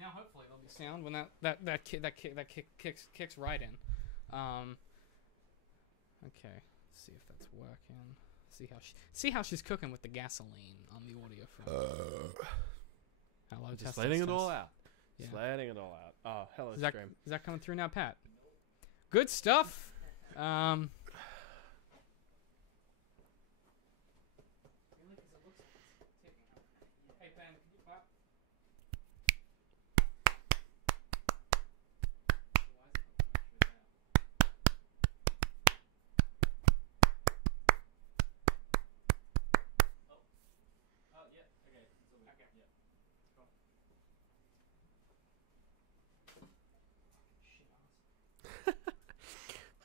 Now hopefully there'll be sound when that kicks right in. Okay, let's see if that's working. See how she's cooking with the gasoline on the audio front. Hello, just letting it all out. Yeah. Just letting it all out. Oh, hello, stream. Is that coming through now, Pat? Good stuff. Hey Ben, can you clap?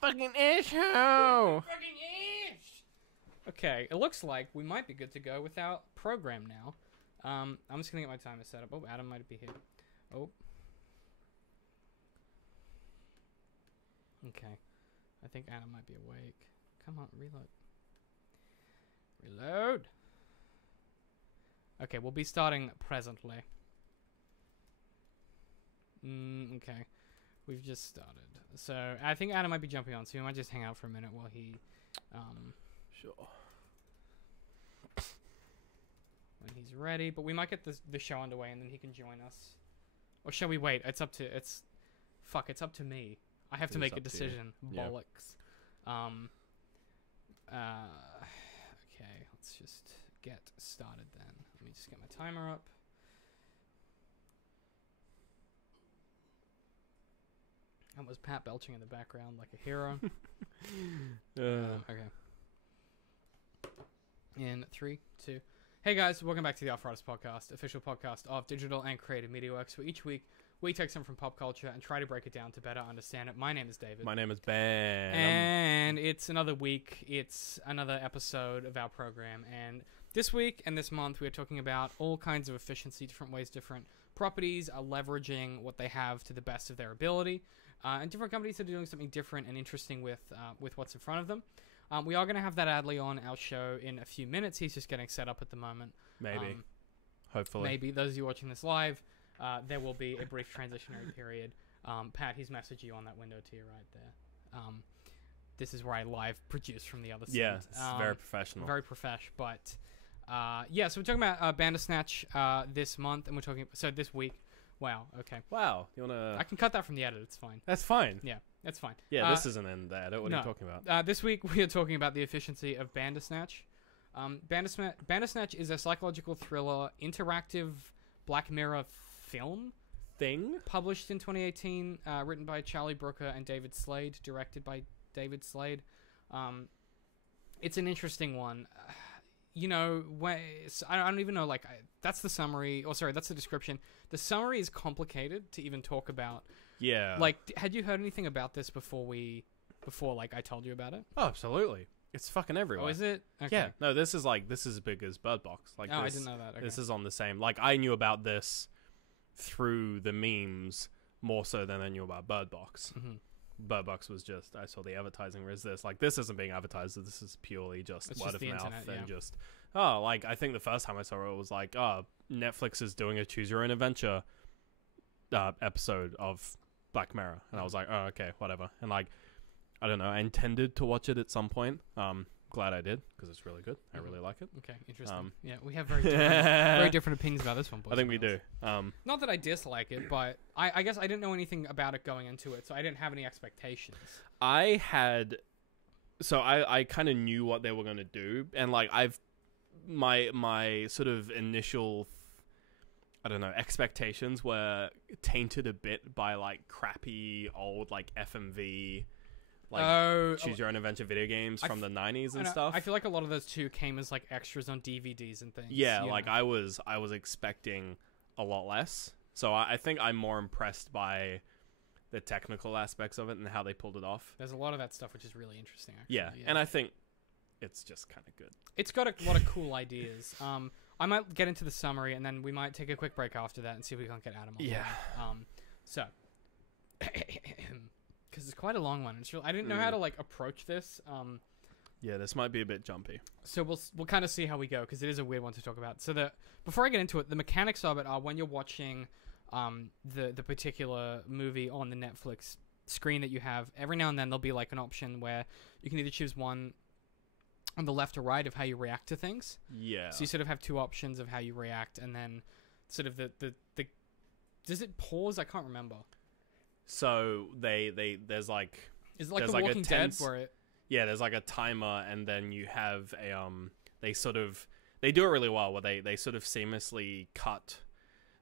Fucking asshole! Fucking ish! Okay, it looks like we might be good to go without program now. I'm just gonna get my timer set up. Oh, Adam might be here. Oh. Okay. I think Adam might be awake. Come on, reload. Reload! Okay, we'll be starting presently. Okay. We've just started. So, I think Adam might be jumping on, so we might just hang out for a minute while he, Sure. when he's ready. But we might get the show underway and then he can join us. Or shall we wait? It's up to me. I have to make a decision. Bollocks. Okay, let's just get started then. Let me just get my timer up. That was Pat belching in the background like a hero. Okay. In 3, 2. Hey guys, welcome back to the Arthritis Podcast, official podcast of digital and creative media works, where each week we take something from pop culture and try to break it down to better understand it. My name is David. My name is Ben. And it's another week. It's another episode of our program. And this week and this month we are talking about all kinds of efficiency, different ways different properties are leveraging what they have to the best of their ability. And different companies that are doing something different and interesting with what's in front of them. We are going to have ThatAdly on our show in a few minutes. He's just getting set up at the moment. Maybe. Hopefully. Maybe. Those of you watching this live, there will be a brief transitionary period. Pat, he's messaged you on that window to your right there. This is where I live produce from the other side. Yeah, it's very professional. Very profesh. But, yeah, so we're talking about Bandersnatch this month, and we're talking... So this week... Wow, okay. Wow, you wanna... I can cut that from the edit, it's fine. That's fine. Yeah, that's fine. Yeah, this isn't in the edit. What are you talking about? This week we are talking about the efficiency of Bandersnatch. Bandersnatch is a psychological thriller, interactive Black Mirror film. Thing? Published in 2018, written by Charlie Brooker and David Slade, directed by David Slade. It's an interesting one. You know, I don't even know, that's the summary, that's the description. The summary is complicated to even talk about. Yeah. Had you heard anything about this before I told you about it? Oh, absolutely. It's fucking everywhere. Oh, is it? Okay. Yeah. No, this is as big as Bird Box. I didn't know that. Okay. This is on the same, I knew about this through the memes more so than I knew about Bird Box. Mm-hmm. Bird Box was just, I saw the advertising. Whereas this isn't being advertised. This is purely just word of mouth and just, I think the first time I saw it was Netflix is doing a Choose Your Own Adventure episode of Black Mirror, and I was like, oh, okay, whatever. And I don't know, I intended to watch it at some point. Glad I did, because it's really good. I really like it. Okay, interesting. Yeah, we have very different opinions about this one, boys. I think we do. Not that I dislike it, but I guess I didn't know anything about it going into it, so I didn't have any expectations. I kind of knew what they were going to do, and my sort of initial expectations were tainted a bit by crappy old FMV Choose Your Own Adventure video games from the 90s and stuff. I feel like a lot of those too came as extras on DVDs and things. Yeah, I was expecting a lot less. So I think I'm more impressed by the technical aspects of it and how they pulled it off. There's a lot of that stuff which is really interesting, actually. Yeah. And I think it's just kind of good. It's got a lot of cool ideas. I might get into the summary and then we might take a quick break after that and see if we can't get Adam on. Yeah. So... because it's quite a long one. I didn't know how to approach this. Yeah, this might be a bit jumpy. So we'll kind of see how we go, because it is a weird one to talk about. So before I get into it, the mechanics of it are when you're watching the particular movie on the Netflix screen that you have, every now and then there'll be like an option where you can either choose one on the left or right of how you react to things. Yeah. So you sort of have two options of how you react, and then sort of the does it pause? I can't remember. So there's like, Is it like there's The like a Walking tense- Dead where it? yeah, there's like a timer, and then you have a they do it really well where they sort of seamlessly cut.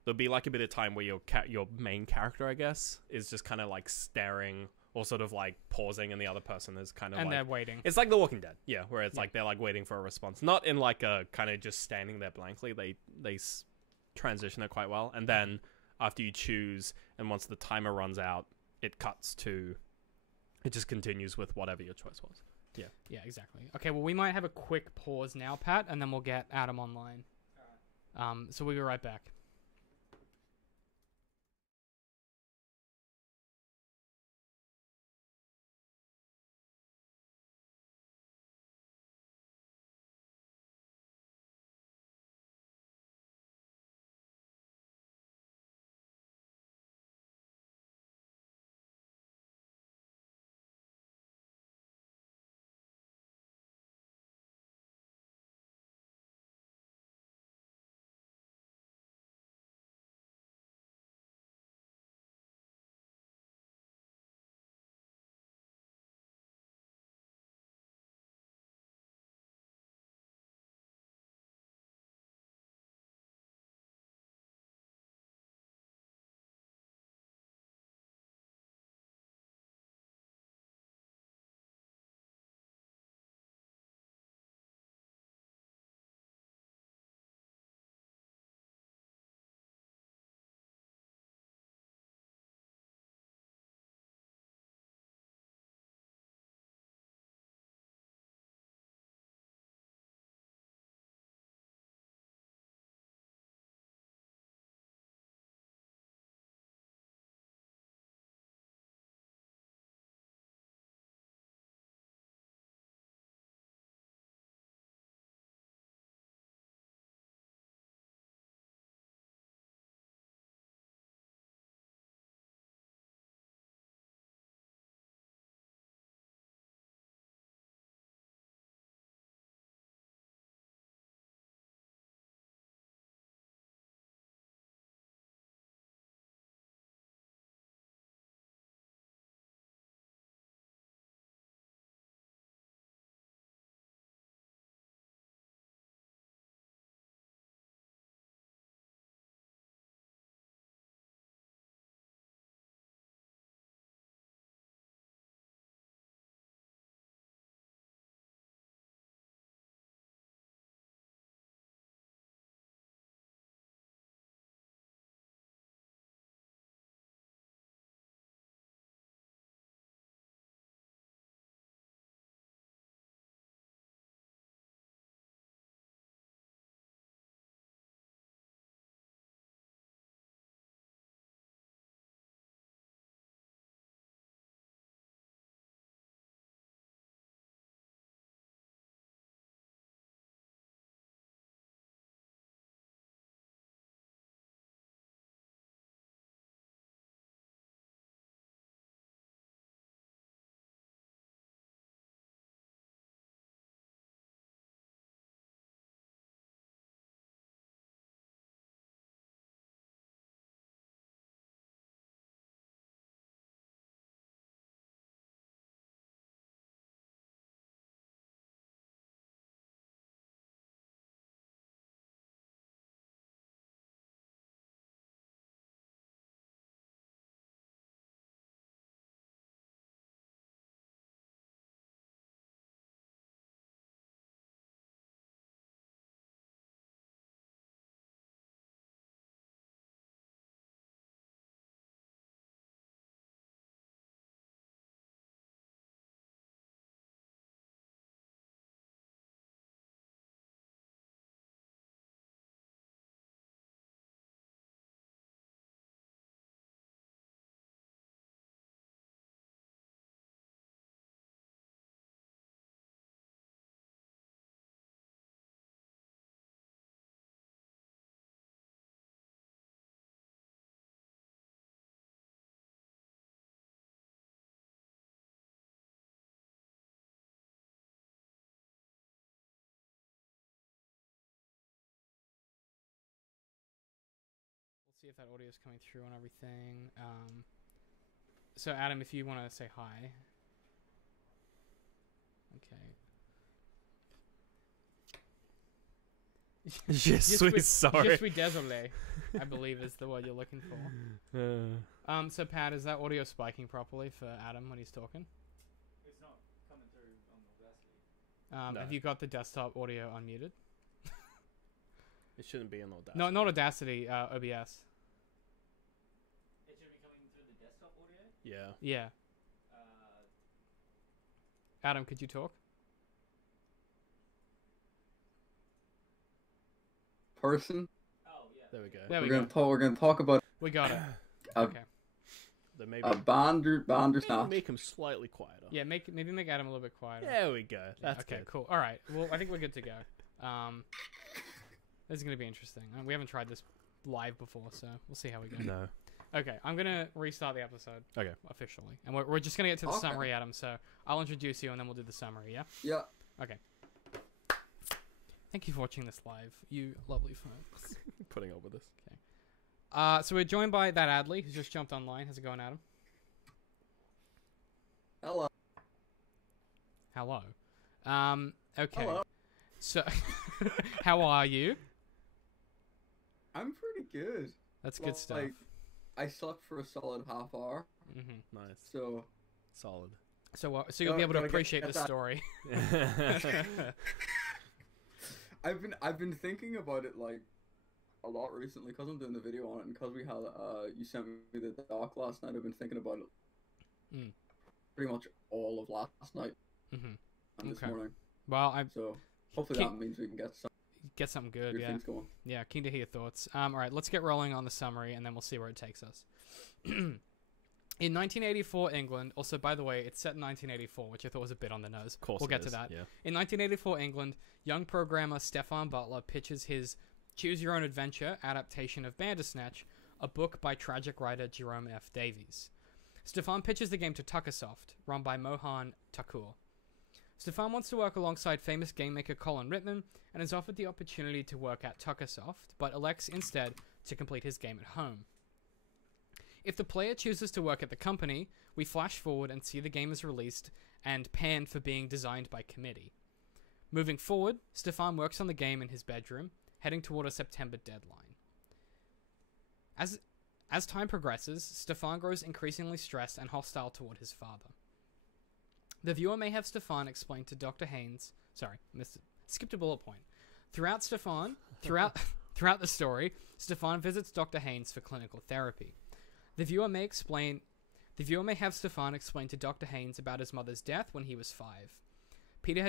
There'll be like a bit of time where your main character, I guess, is just kind of like staring or sort of like pausing, and the other person is kind of And like, they're waiting. it's like The Walking Dead, yeah, where it's like they're like waiting for a response, not in like a kind of just standing there blankly. They transition it quite well, and then after you choose, and once the timer runs out, it just continues with whatever your choice was. Yeah, exactly. Okay, well, we might have a quick pause now, Pat, and then we'll get Adam online. So we'll be right back. see if that audio is coming through on everything. So Adam, if you want to say hi. Okay. Je suis sorry. Je suis désolé, I believe is the word you're looking for. So Pat, is that audio spiking properly for Adam when he's talking? It's not coming through on Audacity. No. Have you got the desktop audio unmuted? It shouldn't be in Audacity. No, not Audacity, OBS. It should be coming through the desktop audio. Yeah. Yeah. Adam, could you talk? Person. Oh yeah. There we go. There we We're go. gonna talk about We got it. a, Okay. Then maybe Bandersnatch. make him slightly quieter. Yeah, maybe make Adam a little bit quieter. There we go. That's okay, good. cool. All right. Well, I think we're good to go. This is gonna be interesting. We haven't tried this live before, so we'll see how we go. No. Okay, I'm gonna restart the episode. Okay. Officially, and we're just gonna get to the Okay. summary, Adam. So I'll introduce you, and then we'll do the summary. Yeah. Yeah. Okay. Thank you for watching this live, you lovely folks. Putting up with this. So we're joined by ThatAdly, who's just jumped online. How's it going, Adam? Hello. Hello. Okay. Hello. So, how are you? I'm pretty good. That's good stuff. Like, I slept for a solid half hour, hmm Nice. so Solid. So you'll be able to Gotta get appreciate the that. story. I've been thinking about it like a lot recently because I'm doing the video on it, and because we had you sent me the doc last night. I've been thinking about it Mm. pretty much all of last night hmm and this Okay. morning. Well, I So hopefully Keep- that means we can get some get something good. good Yeah. things going. Yeah. Keen to hear your thoughts. All right, let's get rolling on the summary, and then we'll see where it takes us. In 1984 England, also by the way, it's set in 1984, which I thought was a bit on the nose. Of course. We'll it get to is, that. Yeah. In 1984 England, young programmer Stefan Butler pitches his Choose Your Own Adventure adaptation of Bandersnatch, a book by tragic writer Jerome F. Davies. Stefan pitches the game to Tuckersoft, run by Mohan Thakur. Stefan wants to work alongside famous game maker Colin Rittman and is offered the opportunity to work at Tuckersoft, but elects instead to complete his game at home. If the player chooses to work at the company, we flash forward and see the game is released and panned for being designed by committee. Moving forward, Stefan works on the game in his bedroom, heading toward a September deadline. As time progresses, Stefan grows increasingly stressed and hostile toward his father. The viewer may have Stefan explain to Dr. Haynes... Sorry, skipped a bullet point. Throughout the story, Stefan visits Dr. Haynes for clinical therapy. The viewer may have Stefan explain to Dr. Haynes about his mother's death when he was 5. Peter,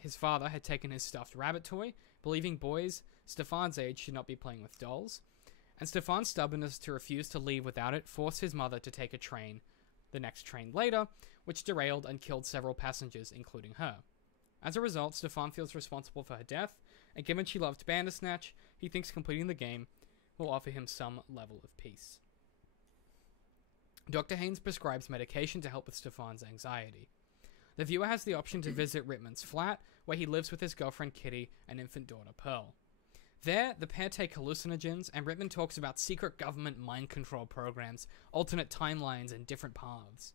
his father, had taken his stuffed rabbit toy, believing boys Stefan's age should not be playing with dolls, and Stefan's stubbornness to refuse to leave without it forced his mother to take a train, the next train later, which derailed and killed several passengers, including her. As a result, Stefan feels responsible for her death, and given she loved Bandersnatch, he thinks completing the game will offer him some level of peace. Dr. Haynes prescribes medication to help with Stefan's anxiety. The viewer has the option to visit Rittman's flat, where he lives with his girlfriend Kitty and infant daughter Pearl. There, the pair take hallucinogens, and Rittman talks about secret government mind control programs, alternate timelines, and different paths.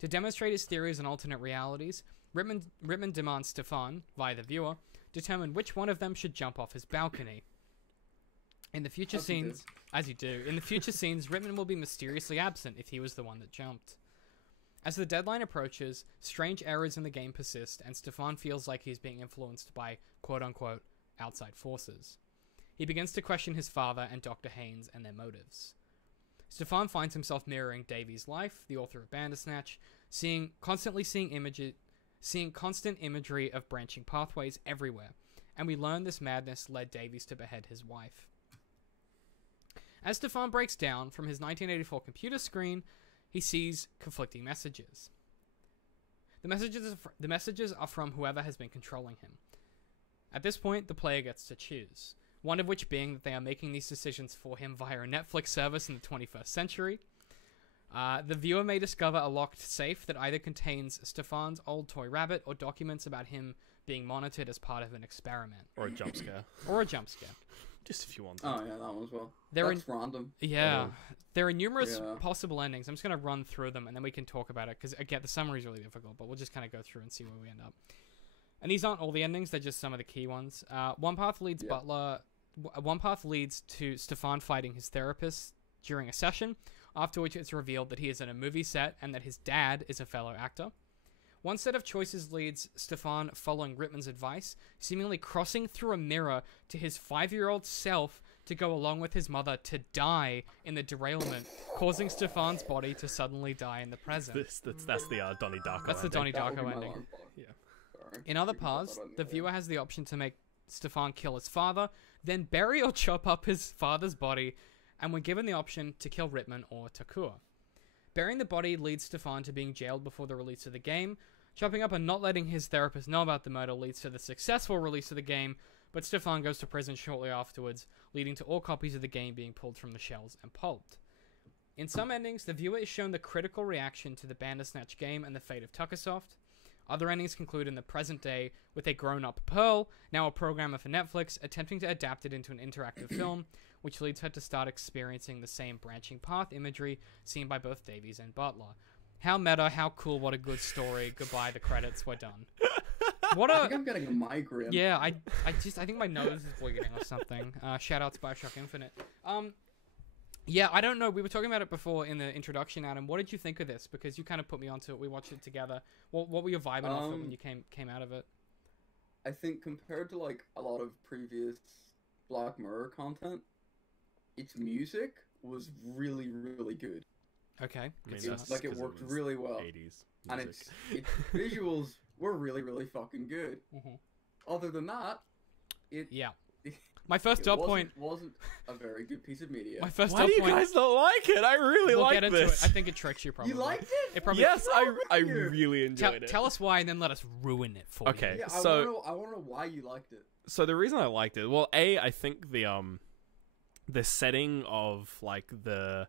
To demonstrate his theories on alternate realities, Rittman demands Stefan, via the viewer, determine which one of them should jump off his balcony. In the future scenes, Rittman will be mysteriously absent if he was the one that jumped. As the deadline approaches, strange errors in the game persist, and Stefan feels like he's being influenced by quote-unquote outside forces. He begins to question his father and Dr. Haynes and their motives. Stefan finds himself mirroring Davies' life, the author of Bandersnatch, seeing constant imagery of branching pathways everywhere, and we learn this madness led Davies to behead his wife. As Stefan breaks down from his 1984 computer screen, he sees conflicting messages. The messages are from whoever has been controlling him. At this point, the player gets to choose, one of which being that they are making these decisions for him via a Netflix service in the 21st century. The viewer may discover a locked safe that either contains Stefan's old toy rabbit or documents about him being monitored as part of an experiment. Or a jump scare. Or a jump scare. Just if you want. Oh yeah, that one as well. There That's random. Yeah, there are numerous Yeah. possible endings. I'm just gonna run through them and then we can talk about it because again, the summary is really difficult, but we'll just kind of go through and see where we end up. And these aren't all the endings; they're just some of the key ones. One path leads Butler. One path leads to Stefan fighting his therapist during a session, after which it's revealed that he is in a movie set and that his dad is a fellow actor. One set of choices leads Stefan following Rittman's advice, seemingly crossing through a mirror to his 5-year-old self to go along with his mother to die in the derailment, causing Stefan's body to suddenly die in the present. That's the Donnie Darko. That's the ending. Donnie That would Darko be my ending. last part. Yeah. Sorry. In other You can put paths, that on the there. viewer has the option to make Stefan kill his father, then bury or chop up his father's body, and when given the option to kill Rittman or Takua. Burying the body leads Stefan to being jailed before the release of the game. Chopping up and not letting his therapist know about the murder leads to the successful release of the game, but Stefan goes to prison shortly afterwards, leading to all copies of the game being pulled from the shelves and pulped. In some endings, the viewer is shown the critical reaction to the Bandersnatch game and the fate of Tuckersoft. Other endings conclude in the present day with a grown-up Pearl, now a programmer for Netflix, attempting to adapt it into an interactive film, which leads her to start experiencing the same branching path imagery seen by both Davies and Butler. How meta, how cool, what a good story. Goodbye, the credits, we're done. What I a... think I'm getting a migraine. Yeah, I think my nose is bleeding or something. Shout out to Bioshock Infinite. Yeah, I don't know. We were talking about it before in the introduction, Adam. What did you think of this? Because you kind of put me onto it. We watched it together. What were your vibing off it when you came out of it? I think compared to like a lot of previous Black Mirror content, its music was really, really good. Okay. I mean, good It's stuff. that's like it 'cause worked was really well, 80s and music. its visuals were really, really fucking good. Mhm. Other than that, it Yeah. My first dot point. wasn't a very good piece of media. My first Why dot do you point. guys not like it? I really We'll like get into this. it. I think it tricks you probably. You liked it? It probably. Yes, I wrong with you? really enjoyed it. Tell us why, and then let us ruin it for Okay. you. Yeah, So- I want to know why you liked it. So the reason I liked it, well, I think the setting of the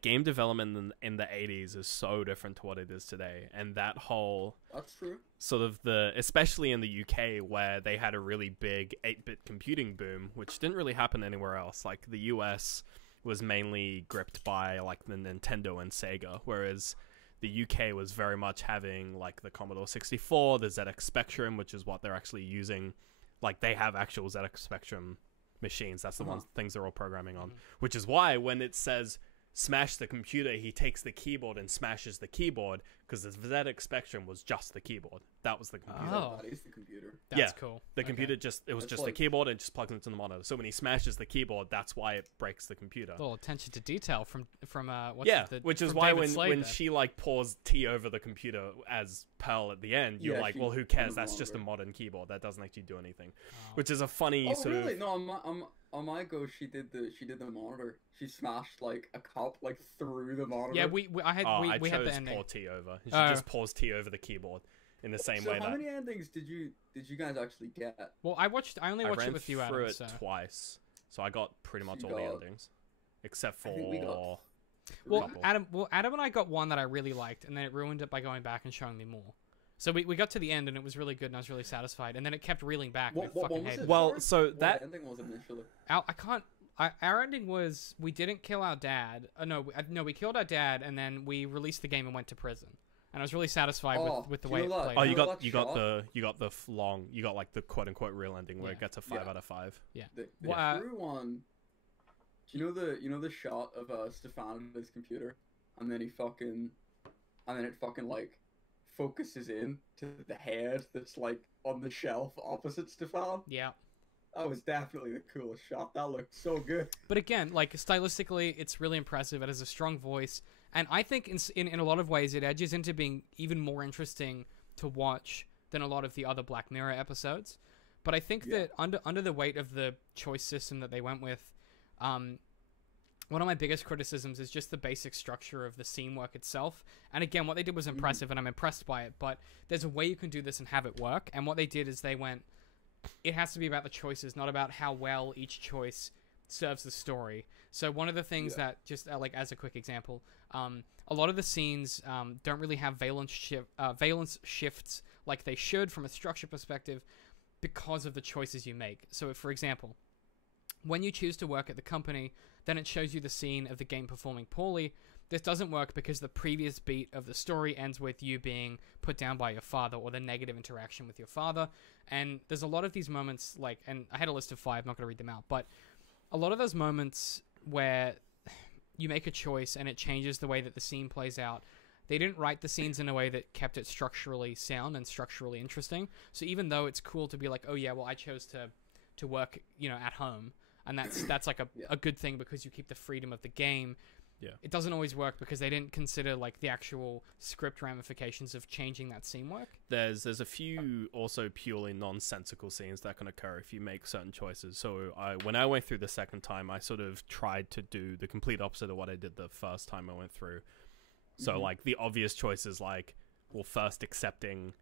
game development in the 80s is so different to what it is today, and that whole That's true. sort of especially in the UK where they had a really big 8-bit computing boom, which didn't really happen anywhere else. Like the US was mainly gripped by like the Nintendo and Sega, whereas the UK was very much having like the Commodore 64, the ZX Spectrum, which is what they're actually using. Like they have actual ZX Spectrum machines. That's the things they're all programming on, which is why when it says smash the computer, he takes the keyboard and smashes the keyboard, because the ZX Spectrum was just the keyboard. That was the computer. Oh. That is the computer. That's Yeah. cool. The Okay. computer it was It's just the like- keyboard and just plugs into the monitor. So when he smashes the keyboard, that's why it breaks the computer. A little attention to detail from what's Yeah, the, which is from why David when Slade there. she like pours tea over the computer as Pearl at the end, you're Yeah, like, she well, who put cares? it That's just a longer. modern keyboard. That doesn't actually do anything. Oh. Which is a funny Oh sort really? of. No, on my go, she did the monitor. She smashed like a cup like through the monitor. Yeah, we I had Oh, we I had the chose ending. pour tea over. She Oh. just pours tea over the keyboard in the same So way how that many endings did you guys actually get? Well, I only I watched ran it with you, through Adam. it So. twice, so I got pretty much You all the got- endings, except I think we got for Well, couple. Adam and I got one that I really liked, and then it ruined it by going back and showing me more. So we got to the end, and it was really good, and I was really satisfied. And then it kept reeling back. And What I fucking was hated it? it. Well, Sorry? so What that ending was it initially? Our ending was we didn't kill our dad. No, we killed our dad, and then we released the game and went to prison. And I was really satisfied with the do way you it know that- played. oh, You you know got that you got shot? the like the quote unquote real ending where Yeah. it gets a 5 Yeah. out of 5. The Well, true one. Do you know the shot of Stefan at his computer, and then it fucking like focuses in to the head that's like on the shelf opposite Stefan. Yeah. That was definitely the coolest shot. That looked so good. But again, like stylistically, it's really impressive. It has a strong voice, and I think in a lot of ways, it edges into being even more interesting to watch than a lot of the other Black Mirror episodes. But I think Yeah. that under the weight of the choice system that they went with, one of my biggest criticisms is just the basic structure of the scene work itself. And again, what they did was impressive, and I'm impressed by it. But there's a way you can do this and have it work. And what they did is they went, it has to be about the choices, not about how well each choice serves the story. So one of the things that, just like as a quick example, a lot of the scenes don't really have valence shifts like they should from a structure perspective because of the choices you make. So if, for example, When you choose to work at the company, then it shows you the scene of the game performing poorly. This doesn't work because the previous beat of the story ends with you being put down by your father or the negative interaction with your father. And there's a lot of these moments, like, and I had a list of 5, I'm not going to read them out, but a lot of those moments where you make a choice and it changes the way that the scene plays out. They didn't write the scenes in a way that kept it structurally sound and structurally interesting. So even though it's cool to be like, oh yeah, well I chose to work, at home, and that's like a good thing because you keep the freedom of the game. Yeah. It doesn't always work because they didn't consider like the actual script ramifications of changing that scene work. There's a few also purely nonsensical scenes that can occur if you make certain choices. So when I went through the second time, I sort of tried to do the complete opposite of what I did the first time I went through. So like the obvious choices, like, well, first accepting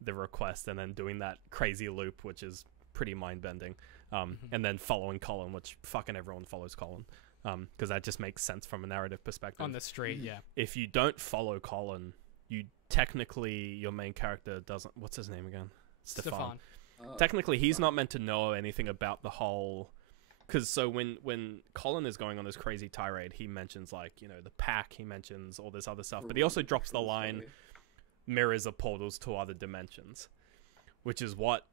the request and then doing that crazy loop, which is pretty mind-bending, and then following Colin, which fucking everyone follows Colin. Because that just makes sense from a narrative perspective. On the street, yeah. If you don't follow Colin, you technically, your main character doesn't... What's his name again? Stefan. Technically, he's not meant to know anything about the whole... Because so when Colin is going on this crazy tirade, he mentions, like, the pack, he mentions all this other stuff. But he also drops the line, mirrors are portals to other dimensions. Which is what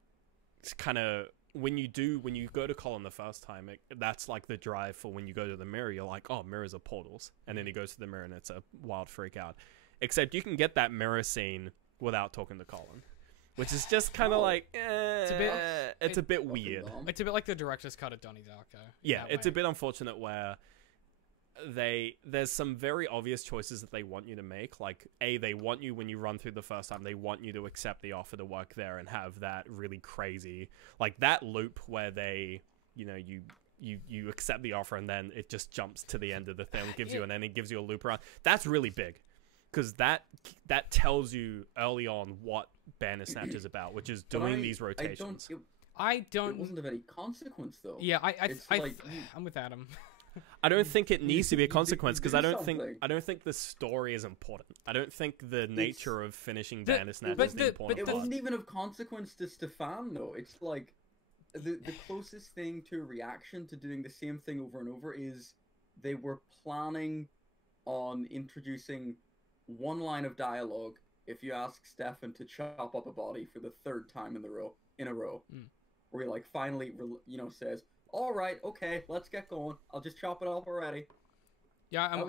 kind of... When you go to Colin the first time, that's like the drive for when you go to the mirror, you're like, oh, mirrors are portals. And then he goes to the mirror and it's a wild freak out. Except you can get that mirror scene without talking to Colin. Which is just kind of like, it's a bit weird. It's a bit like the director's cut of Donnie Darko. Yeah, it's a bit unfortunate where there's some very obvious choices that they want you to make. Like, they want you, when you run through the first time, they want you to accept the offer to work there and have that really crazy, like that loop where they, you accept the offer and then it just jumps to the end of the thing, gives you an ending, gives you a loop around. That's really big. Because that tells you early on what Bandersnatch is about, which is doing these rotations. It wasn't of any consequence, though. Yeah, I'm with Adam. I don't think it needs to be a consequence because I don't think the story is important. I don't think the nature of finishing Bandersnatch is the important part. It wasn't even of consequence to Stefan, though. It's like the closest thing to a reaction to doing the same thing over and over is they were planning on introducing one line of dialogue if you ask Stefan to chop up a body for the 3rd time in a row, where he like finally says, all right, okay, let's get going. I'll just chop it up already. Yeah, I'm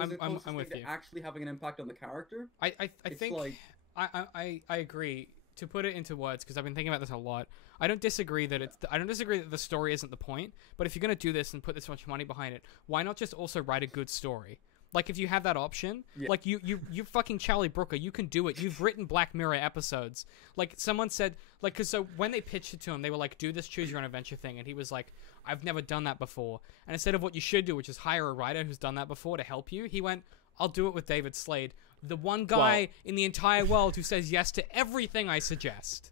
with you. Actually having an impact on the character. I think like... I agree. To put it into words, because I've been thinking about this a lot, I don't disagree that the story isn't the point. But if you're gonna do this and put this much money behind it, why not just also write a good story? Like, if you have that option, like, you fucking Charlie Brooker, you can do it. You've written Black Mirror episodes. Like, someone said, like, because so when they pitched it to him, they were like, do this choose your own adventure thing. And he was like, I've never done that before. And instead of what you should do, which is hire a writer who's done that before to help you, he went, I'll do it with David Slade, the one guy in the entire world who says yes to everything I suggest.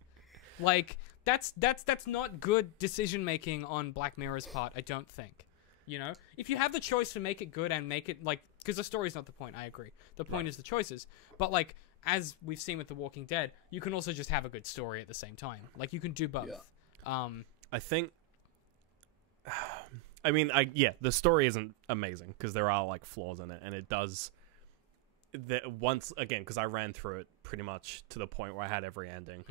Like, that's not good decision-making on Black Mirror's part, I don't think. If you have the choice to make it good and make it, like, because the story's not the point, I agree. The point is the choices. But, like, as we've seen with The Walking Dead, you can also just have a good story at the same time. Like, you can do both. Yeah. I think... I mean, the story isn't amazing, because there are, like, flaws in it, and it does... Once, again, because I ran through it pretty much to the point where I had every ending,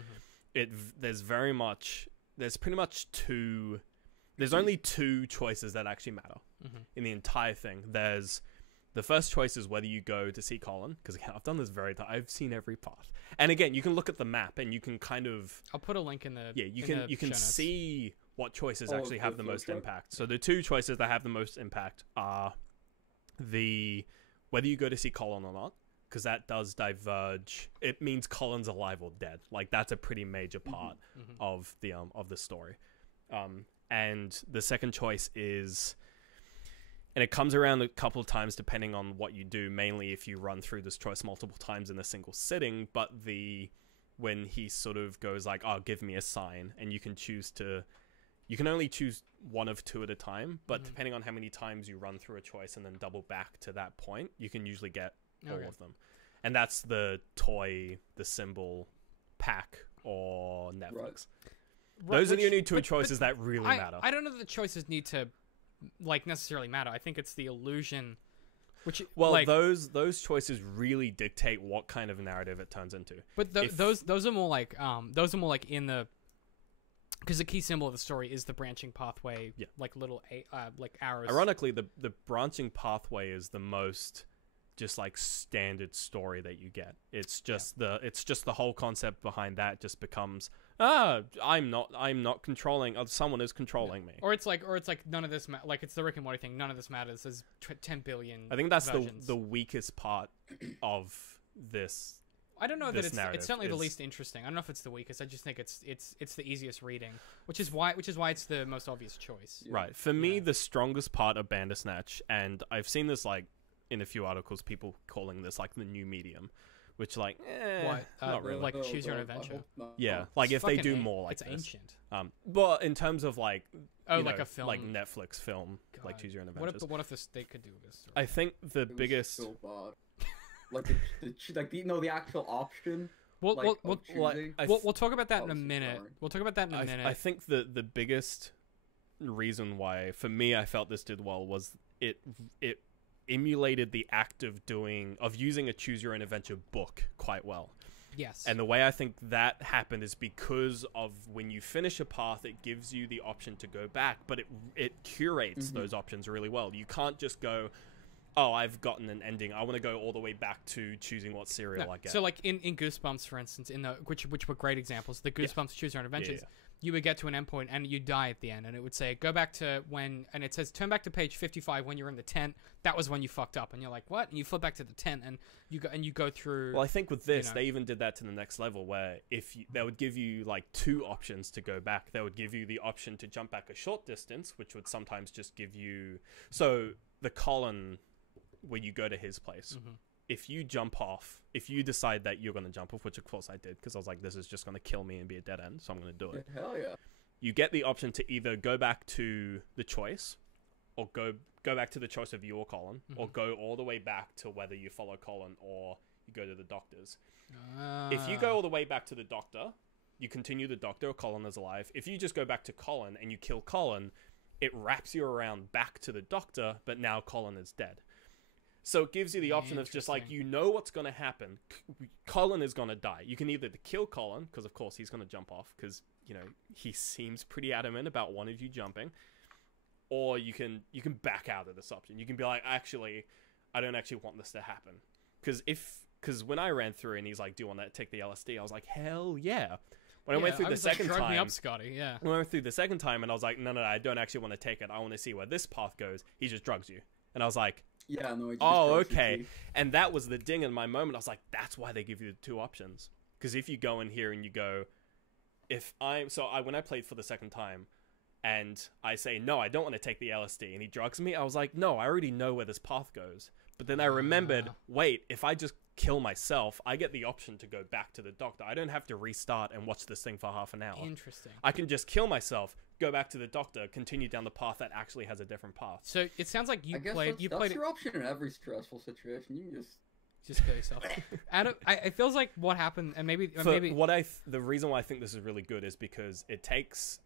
there's pretty much two... There's only 2 choices that actually matter in the entire thing. There's the first choice is whether you go to see Colin, because again, I've done this I've seen every part. And again, you can look at the map and you can kind of... I'll put a link in the... Yeah, you can see what choices actually have the most impact. So the 2 choices that have the most impact are whether you go to see Colin or not, because that does diverge. It means Colin's alive or dead. Like, that's a pretty major part of the story. And the second choice is, and it comes around a couple of times depending on what you do, mainly if you run through this choice multiple times in a single sitting, but when he sort of goes like, oh, give me a sign, and you can only choose one of 2 at a time, but depending on how many times you run through a choice and then double back to that point, you can usually get all of them. And that's the toy, the symbol, pack, or Netflix. Those are the only 2 choices that really matter. I don't know that the choices need to like necessarily matter. I think it's the illusion, which Well, like, those choices really dictate what kind of narrative it turns into. but those are more like in the, because the key symbol of the story is the branching pathway, like little like arrows. Ironically, the branching pathway is the most just like standard story that you get. It's just the whole concept behind that just becomes I'm not controlling. Someone is controlling me. Or it's like none of this like it's the Rick and Morty thing. None of this matters. There's 10 billion. I think that's versions. the weakest part of this. I don't know that it's certainly the is- least interesting. I don't know if it's the weakest. I just think it's the easiest reading, which is why it's the most obvious choice. Right. For me, the strongest part of Bandersnatch, and I've seen this like in a few articles, people calling this like the new medium, which like What? not really. Like choose your own adventure. Yeah, like if they do fucking more like it's this. ancient. But in terms of like Like a film, like Netflix film, like God. choose your own adventures. What if this they could do this? Story? I think the It was biggest. so bad. Like the actual option. We'll like, we'll, of choosing. we'll talk about that in a was minute. boring. We'll talk about that in a minute. I think the biggest reason why for me I felt this did well was it emulated the act of using a choose your own adventure book quite well. Yes. And the way I think that happened is because of when you finish a path, it gives you the option to go back, but it curates those options really well. You can't just go, oh, I've gotten an ending, I want to go all the way back to choosing what cereal I get. So like in Goosebumps, for instance, which were great examples, the Goosebumps choose your own adventures. You would get to an endpoint and you die at the end, and it would say go back to when, and it says turn back to page 55 when you're in the tent. That was when you fucked up, and you're like, what? And you flip back to the tent, and you go through. Well, I think with this, they even did that to the next level, where they would give you like two options to go back. They would give you the option to jump back a short distance, which would sometimes just give you the Colin where you go to his place. If you jump off, if you decide that you're going to jump off, which of course I did, because I was like, this is just going to kill me and be a dead end, so I'm going to do it. Hell yeah. You get the option to either go back to the choice, or go back to the choice of you or Colin, or go all the way back to whether you follow Colin or you go to the doctor's. If you go all the way back to the doctor, you continue the doctor, or Colin is alive. If you just go back to Colin and you kill Colin, it wraps you around back to the doctor, but now Colin is dead. So it gives you the option of just like, you know what's going to happen. Colin is going to die. You can either kill Colin, because of course he's going to jump off, because, you know, he seems pretty adamant about one of you jumping. Or you can back out of this option. You can be like, actually, I don't actually want this to happen. Because when I ran through and he's like, do you want to take the LSD? I was like, hell yeah. When I went through the second time, me up, Scotty. Yeah. When I went through the second time and I was like, no, I don't actually want to take it. I want to see where this path goes. He just drugs you. And I was like, yeah, no. oh, okay. And that was the ding in my moment. I was like, that's why they give you the two options. Because if you go in here and you go, when I played for the second time and I say, no, I don't want to take the LSD, and he drugs me, I was like, no, I already know where this path goes. But then I remembered, wait, if I just kill myself, I get the option to go back to the doctor. I don't have to restart and watch this thing for half an hour. Interesting. I can just kill myself, go back to the doctor, continue down the path that actually has a different path. So it sounds like you played your option in every stressful situation. You can just kill yourself. Adam, it feels like what happened, and maybe the reason why I think this is really good is because it takes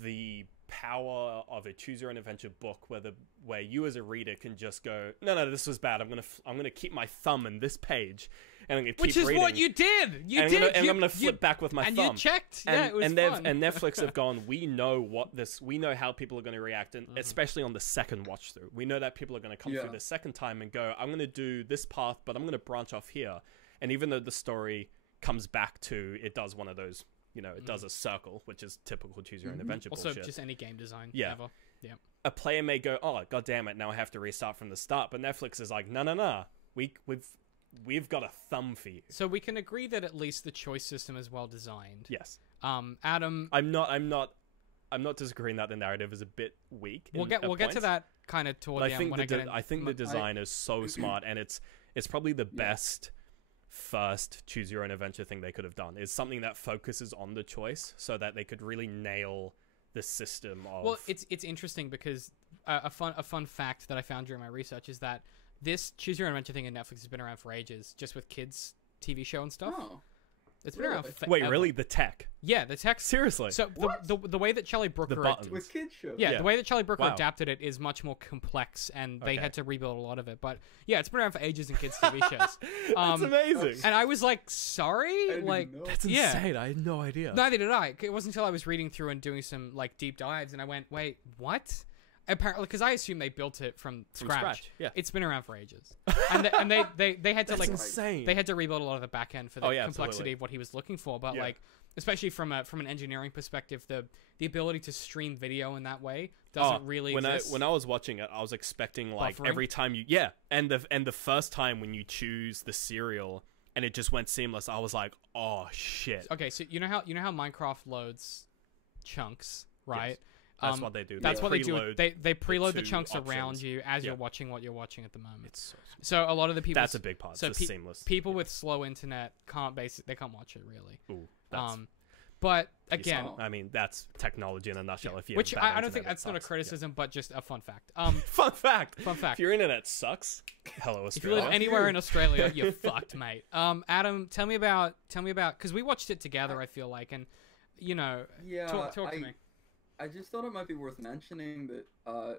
the power of a choose your own adventure book where you as a reader can just go, no, this was bad, I'm gonna keep my thumb in this page and I'm gonna keep reading. Which is what you did. I'm gonna flip back with my thumb. And you checked. It was fun. And Netflix have gone, we know how people are going to react, and especially on the second watch through. We know that people are going to come through the second time and go, I'm going to do this path, but I'm going to branch off here. And even though the story comes back to, it does one of those, it does a circle, which is typical choose your own adventure also bullshit. Just any game design. Yeah. Ever. Yeah. A player may go, oh, god damn it, now I have to restart from the start. But Netflix is like, no. We've got a thumb for you. So we can agree that at least the choice system is well designed. Yes. Adam, I'm not disagreeing that the narrative is a bit weak. We'll get to that kind of toward the end when I think the design is so smart, and it's probably the best first choose your own adventure thing they could have done. Is something that focuses on the choice so that they could really nail the system of. Well, it's interesting because a fun fact that I found during my research is that this choose your own adventure thing in Netflix has been around for ages, just with kids TV show and stuff. Oh. It's been around. Wait, forever. really? The tech? Yeah, the text. Seriously? So the way that Charlie Brooker buttons. With kids shows. Yeah, Yeah. the way that Charlie Brooker Wow. adapted it is much more complex, and they Okay. had to rebuild a lot of it. But yeah, it's been around for ages in kids' TV shows. That's amazing. And I was like, sorry, didn't like, even know. That's yeah. insane. I had no idea. Neither did I. It wasn't until I was reading through and doing some like deep dives, and I went, wait, what? Apparently, because I assume they built it from scratch. Yeah. It's been around for ages, and they had to That's like insane. they had to rebuild a lot of the back end for the Oh, yeah, complexity absolutely. of what he was looking for. But Yeah. like, especially from an engineering perspective, the ability to stream video in that way doesn't really exist. When I was watching it, I was expecting like Buffering? every time and the first time when you choose the serial and it just went seamless, I was like, oh shit. Okay, so you know how Minecraft loads chunks, right? Yes. That's what they do. That's what they do. preload They preload the two chunks around options. you as Yeah. you're watching what you're watching at the moment. It's so smooth. So a lot of the people. That's a big part. so It's seamless. People with slow internet can't they can't watch it really. Ooh, that's, But you again, saw. I mean, that's technology in a nutshell. If you which have bad I don't think internet, that's not a it sucks. criticism, but just a fun fact. Yeah. Fun fact. Fun fact. If your internet sucks, hello If you Australia. live anywhere in Australia, you're fucked, mate. Adam, tell me about because we watched it together. I feel like, and you know, Yeah, talk to me. I just thought it might be worth mentioning that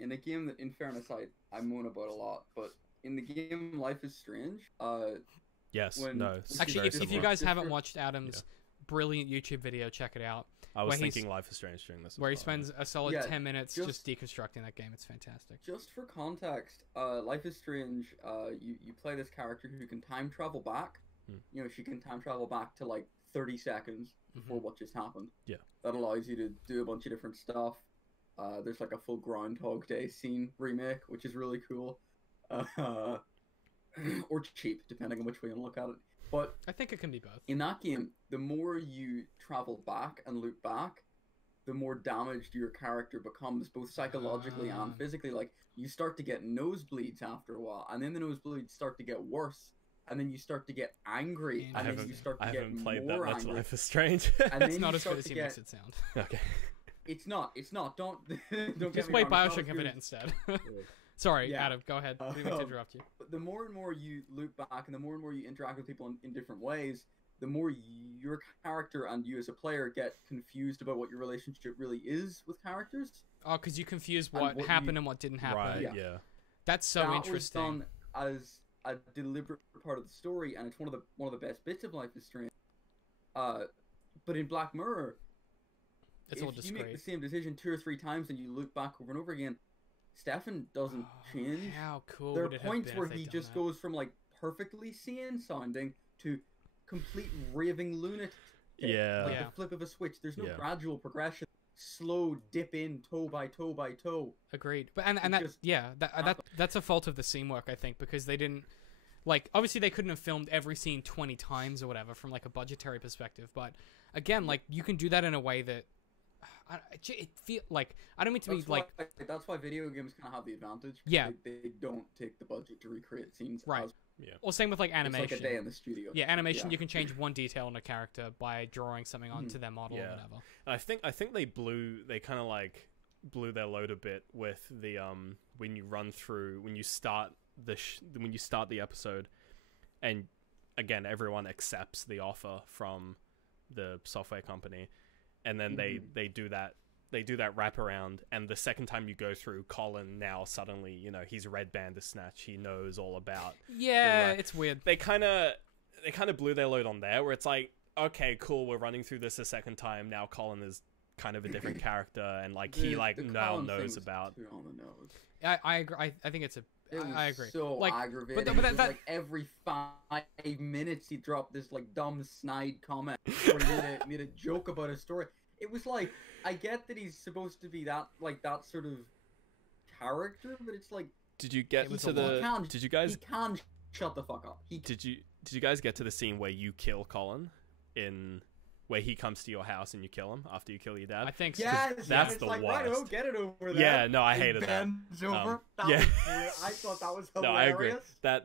in a game that, in fairness, I moan about a lot, but in the game Life is Strange, Yes. when- No. it's Actually, very if you similar. guys Different- haven't watched Adam's brilliant YouTube video, check it out. I was where he's- thinking Life is Strange during this. as Where he well. spends a solid Yeah, 10 minutes just just- deconstructing that game. It's fantastic. just for context, Life is Strange, you play this character who can time travel back. You know, she can time travel back to like 30 seconds before what just happened. Yeah. That allows you to do a bunch of different stuff. There's like a full Groundhog Day scene remake, which is really cool. Or cheap, depending on which way you look at it. But I think it can be both. in that game, the more you travel back and loop back, the more damaged your character becomes, both psychologically and physically. Like, you start to get nosebleeds after a while, and then the nosebleeds start to get worse, and then you start to get angry, I and then haven't, you start I to get haven't played that more much angry. Life is Strange. And It's then not you as good start as to he get... makes it sound. Okay. It's not. Don't don't Just get me play wrong, it's not as Bioshock good Infinite as- instead. Sorry, Yeah. Adam, go ahead. I didn't mean to interrupt you. But the more and more you loop back, and the more and more you interact with people in different ways, the more your character and you as a player get confused about what your relationship really is with characters. Oh, because you confused And what what happened you- and what didn't happen. Right. Yeah. Yeah. That's so that interesting. was done as a deliberate part of the story, and it's one of the best bits of Life is Strange. But in Black Mirror, It's all if you make the discreet. same decision 2 or 3 times and you loop back over and over again, Stefan doesn't change. How cool There would are it have points been where if he they'd just done goes from like perfectly sane sounding to complete raving lunatic. Yeah. Like Yeah. the flip of a switch. There's no Yeah. gradual progression. Slow dip in toe by toe by toe. that? Agreed. But and It that just that's a fault of the scene work, I think, because they didn't like obviously they couldn't have filmed every scene 20 times or whatever from like a budgetary perspective, but again, like you can do that in a way that it feel like I don't mean to be like That's why video games kind of have the advantage. 'cause Yeah. They don't take the budget to recreate scenes. Right. As, or same with like it's animation. like a day in the studio. Yeah, animation. Yeah. You can change one detail in a character by drawing something onto their model or Yeah. whatever. And I think they kind of like blew their load a bit with the when you start the episode, and again everyone accepts the offer from the software company, and then they do that wraparound, and the second time you go through, Colin now suddenly, you know, he's read Bandersnatch, he knows all about. Yeah, Right. it's weird. They kind of blew their load on there, where it's like, okay, cool, we're running through this a second time now. Colin is kind of a different character, and like he like the now Colin thing knows was about. too on the nose. I agree. I think it's a. It was I agree. so Like, aggravating. but It was that- like every 5 minutes he dropped this like dumb snide comment or he made a joke about a story. It was like, I get that he's supposed to be that sort of character, but it's like Did you get It was to a lot. the? Can't- Did you guys? he can shut the fuck up. Did you guys get to the scene where you kill Colin in where he comes to your house and you kill him after you kill your dad? I think so. Yes, that's it's the like, right, worst. get it over there. Yeah, no, I He hated that. bends over. That yeah. was great. I thought that was No, hilarious. I agree.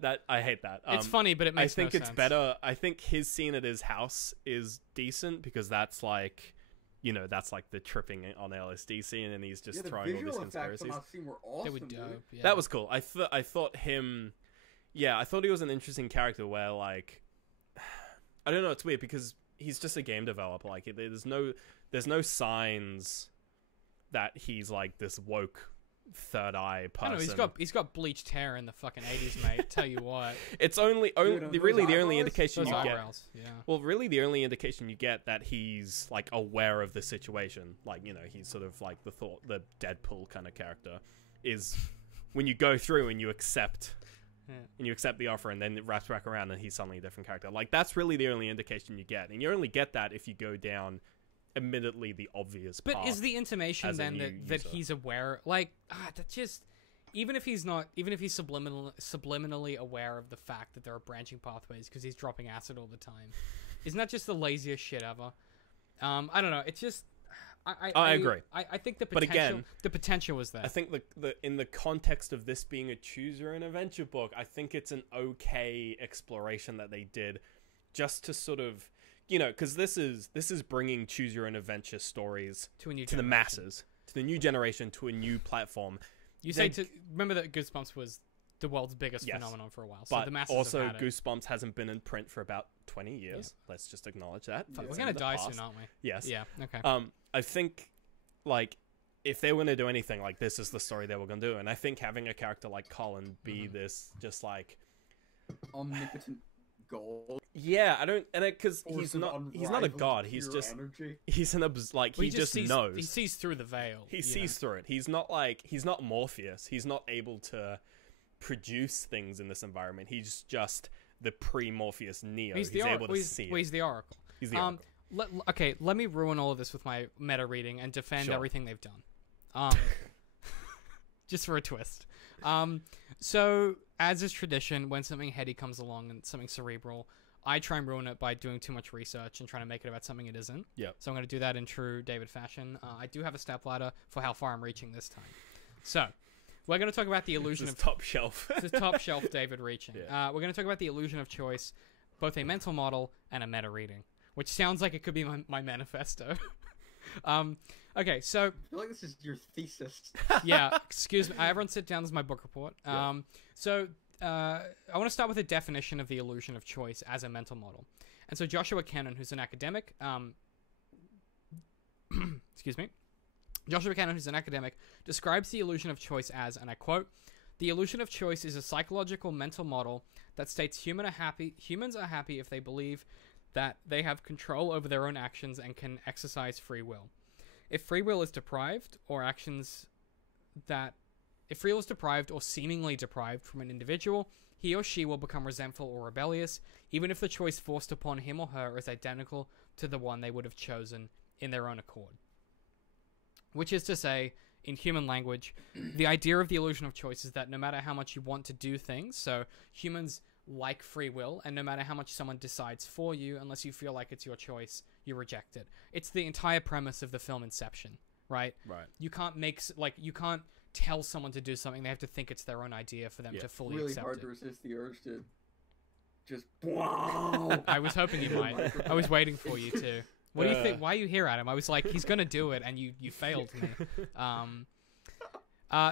That I hate that. It's funny, but it I makes think no it's sense. better. I think his scene at his house is decent because that's like, you know, that's like the tripping on LSD scene, and he's just Yeah, the throwing all these visual effects conspiracies. on that scene were They awesome. were dude. dope. Yeah. That was cool. I thought him. Yeah, I thought he was an interesting character where like I don't know. It's weird because he's just a game developer. Like, there's no signs that he's like this woke third eye person. I know he's got bleached hair in the fucking 80s, mate. Tell you what. It's really the only indication you get. Eyebrows, yeah. Well, really the only indication you get that he's like aware of the situation, like, you know, he's sort of like the Deadpool kind of character, is when you go through and you accept. Yeah. And you accept the offer, and then it wraps back around, and he's suddenly a different character. Like, that's really the only indication you get, and you only get that if you go down, admittedly, the obvious path. But is the intimation then that he's aware? Like, that just even if he's subliminally aware of the fact that there are branching pathways because he's dropping acid all the time, isn't that just the laziest shit ever? I don't know. It's just. I agree. I think the potential. But again, the potential was there. I think the in the context of this being a choose your own adventure book, I think it's an okay exploration that they did, just to sort of, you know, because this is bringing choose your own adventure stories to the masses, to the new generation, to a new platform. Remember that Goosebumps was the world's biggest phenomenon for a while. So but the masses also have had Goosebumps hasn't been in print for about 20 years. Yeah. Let's just acknowledge that. We're gonna die soon, aren't we? Yes. Yeah. Okay. I think, like, if they were going to do anything, like, this is the story they were going to do. And I think having a character like Colin be this just, like... omnipotent god. Yeah, I don't... And because he's not a god. He's just... Energy. He's an... Like, he just knows. He sees through the veil. He sees through it. He's not, like... He's not Morpheus. He's not able to produce things in this environment. He's just the pre-Morpheus Neo. He's able to see it. He's the Oracle. He's the Oracle. Let me ruin all of this with my meta reading and defend everything they've done. Just for a twist. So, as is tradition, when something heady comes along and something cerebral, I try and ruin it by doing too much research and trying to make it about something it isn't. Yeah. So I'm going to do that in true David fashion. I do have a stepladder for how far I'm reaching this time. So, we're going to talk about the illusion of... top shelf. This is top shelf David reaching. Yeah. We're going to talk about the illusion of choice, both a mental model and a meta reading. Which sounds like it could be my manifesto. Okay, so... I feel like this is your thesis. Yeah, excuse me. Everyone sit down. This is my book report. So, I want to start with a definition of the illusion of choice as a mental model. And so Joshua Cannon, who's an academic... excuse me. Joshua Cannon, who's an academic, describes the illusion of choice as, and I quote, "The illusion of choice is a psychological mental model that states humans are happy if they believe that they have control over their own actions and can exercise free will. If free will is deprived or seemingly deprived from an individual, he or she will become resentful or rebellious, even if the choice forced upon him or her is identical to the one they would have chosen in their own accord." Which is to say, in human language, the idea of the illusion of choice is that no matter how much you want to do things, so humans like free will, and no matter how much someone decides for you, unless you feel like it's your choice, you reject it. It's the entire premise of the film Inception, right? Right. You can't you can't tell someone to do something. They have to think it's their own idea for them to fully accept it. Really hard to resist the urge to just... Wow! I was hoping you might. I was waiting for you to. What do you think? Why are you here, Adam? I was like, he's going to do it, and you failed me.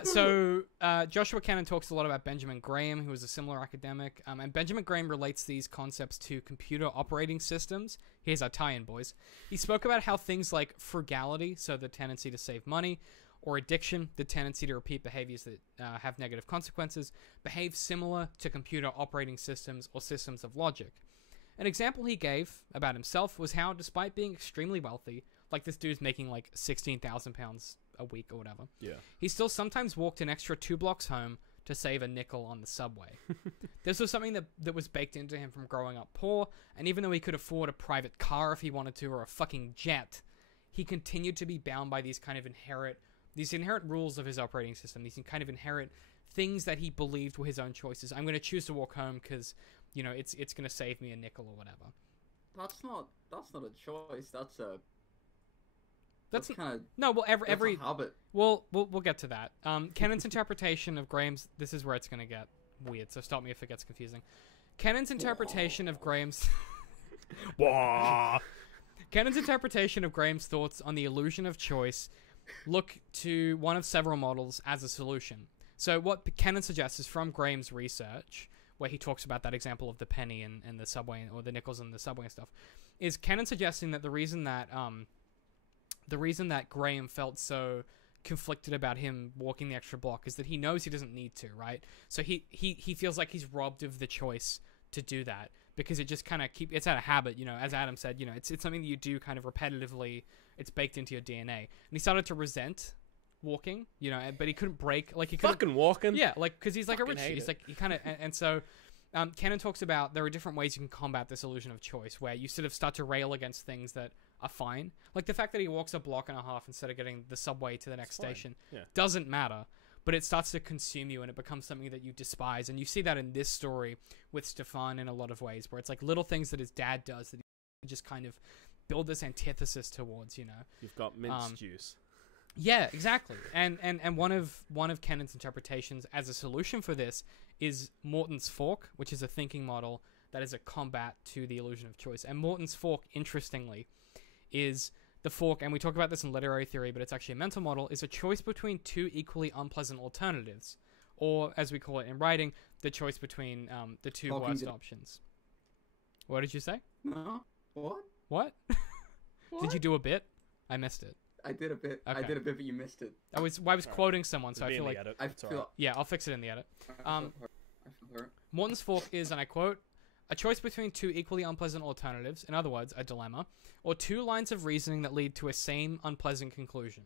So Joshua Cannon talks a lot about Benjamin Graham, who was a similar academic. And Benjamin Graham relates these concepts to computer operating systems. Here's our tie-in, boys. He spoke about how things like frugality, so the tendency to save money, or addiction, the tendency to repeat behaviors that have negative consequences, behave similar to computer operating systems or systems of logic. An example he gave about himself was how, despite being extremely wealthy, like this dude's making like £16,000 a week or whatever, he still sometimes walked an extra 2 blocks home to save a nickel on the subway. This was something that was baked into him from growing up poor, and even though he could afford a private car if he wanted to, or a fucking jet, he continued to be bound by these inherent rules of his operating system, these kind of inherent things that he believed were his own choices. I'm going to choose to walk home because... you know, it's going to save me a nickel or whatever. That's not a choice. That's kind of... No, well, every a habit. We'll get to that. Cannon's interpretation of Graham's... This is where it's going to get weird, so stop me if it gets confusing. Cannon's interpretation of Graham's... Cannon's interpretation of Graham's thoughts on the illusion of choice look to one of several models as a solution. So what Cannon suggests is from Graham's research... where he talks about that example of the penny and the subway, or the nickels and the subway and stuff, is Kenan suggesting that the reason that Graham felt so conflicted about him walking the extra block is that he knows he doesn't need to, right? So he feels like he's robbed of the choice to do that, because it just kind of it's out of habit, you know, as Adam said, you know, it's something that you do kind of repetitively. It's baked into your DNA. And he started to resent walking, you know, but he couldn't break, like he couldn't Fucking walking. Yeah, like, because he's like a Fucking rich, hate he's it. like, he kind of, and so Kenan talks about there are different ways you can combat this illusion of choice, where you sort of start to rail against things that are fine, like the fact that he walks a block and a half instead of getting the subway to the next station doesn't matter, but it starts to consume you and it becomes something that you despise. And you see that in this story with Stefan in a lot of ways, where it's like little things that his dad does that he just kind of build this antithesis towards, you know. You've got mince juice. Yeah, exactly. And one of Kenan's interpretations as a solution for this is Morton's fork, which is a thinking model that is a combat to the illusion of choice. And Morton's fork, interestingly, is the fork, and we talk about this in literary theory, but it's actually a mental model, is a choice between two equally unpleasant alternatives, or as we call it in writing, the choice between the two worst options. What did you say? No. What? What? Did you do a bit? I missed it. I did a bit. Okay. I did a bit, but you missed it. I was quoting someone, so I feel like Yeah, I'll fix it in the edit. I feel hurt. Morton's fork is, and I quote, a choice between two equally unpleasant alternatives, in other words, a dilemma, or two lines of reasoning that lead to a same unpleasant conclusion.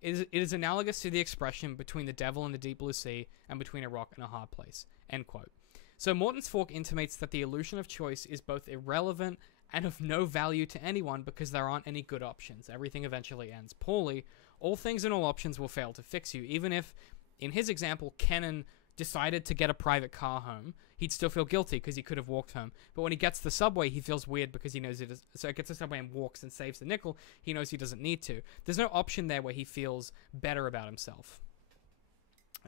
It is analogous to the expression between the devil and the deep blue sea and between a rock and a hard place. End quote. So Morton's fork intimates that the illusion of choice is both irrelevant and of no value to anyone because there aren't any good options. Everything eventually ends poorly. All things and all options will fail to fix you. Even if, in his example, Kenan decided to get a private car home, he'd still feel guilty because he could have walked home. But when he gets the subway, he feels weird because he knows it is. So he gets the subway and walks and saves the nickel. He knows he doesn't need to. There's no option there where he feels better about himself.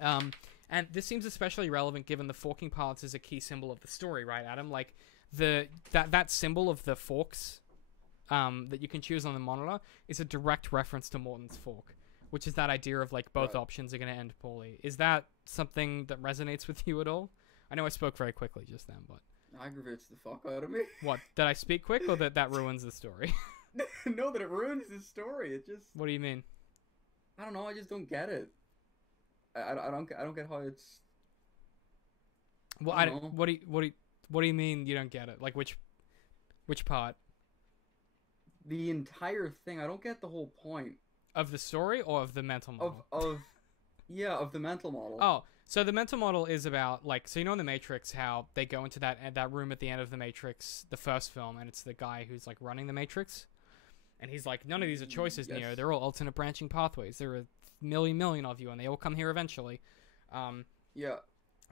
And this seems especially relevant given the forking parts is a key symbol of the story, right, Adam? Like that symbol of the forks that you can choose on the monitor is a direct reference to Morton's fork, which is that idea of like both options are going to end poorly. Is that something that resonates with you at all? I know I spoke very quickly just then, but Aggravates the fuck out of me. what, did I speak quick or that ruins the story? No, that it ruins the story. It just, What do you mean? I don't know. I just don't get it. I don't get how it's. Well, I don't know. What do you mean you don't get it? Like which part The entire thing. I don't get the whole point of the story or of the mental model? of the mental model. Oh, so the mental model is about, like, so you know in the Matrix how they go into that room at the end of the Matrix, the first film, and it's the guy who's like running the Matrix, and he's like, none of these are choices, Yes. Neo. They're all alternate branching pathways. There are million of you, and they all come here eventually. Yeah.